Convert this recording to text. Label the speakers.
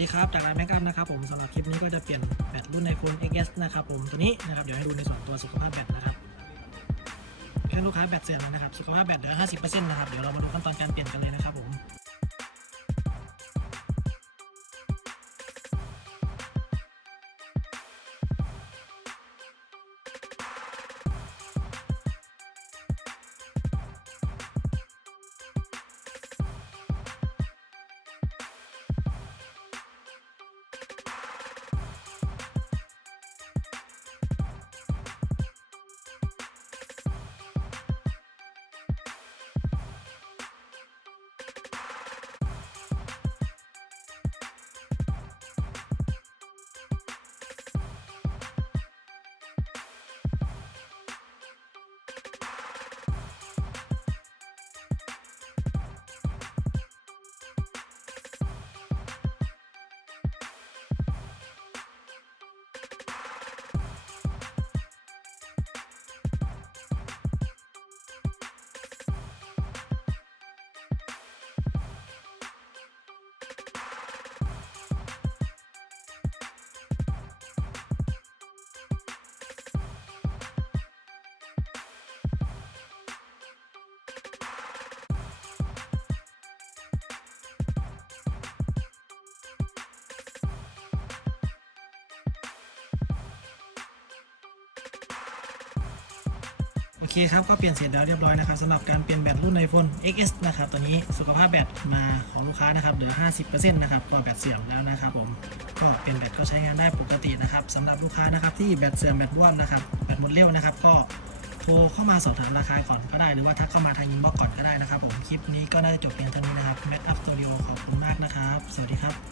Speaker 1: ดีครับ จากร้านแม็กอัพนะครับผมสำหรับคลิปนี้ก็จะเปลี่ยนแบตรุ่นในโฟน XS นะครับผมตัวนี้นะครับเดี๋ยวให้ดูในส่วนตัวสุขภาพแบตนะครับแค่ลูกค้าแบตเสื่อมแล้วนะครับสุขภาพแบตเหลือ 50%นะครับเดี๋ยวเรามาดูขั้นตอนการเปลี่ยนกันเลยนะ เคครับก็เปลี่ยนเสร็จแล้วเรียบร้อยนะครับสำหรับการเปลี่ยนแบตรุ่น iPhone XS นะครับตอนนี้สุขภาพแบตมาของลูกค้านะครับเหลือ 50%นะครับตัวแบตเสื่อมแล้วนะครับผมก็เปลี่ยนแบตก็ใช้งานได้ปกตินะครับสำหรับลูกค้านะครับที่แบตเสื่อมแบตร่วมนะครับแบตหมดเร็วนะครับก็โทรเข้ามาสอบถามราคาก่อนก็ได้หรือว่าทักเข้ามาทางอินบ็อกก่อนก็ได้นะครับผมคลิปนี้ก็น่าจะจบเพียงเท่านี้นะครับแม็กอัพสตูดิโอขอบคุณมากนะครับ สวัสดีครับ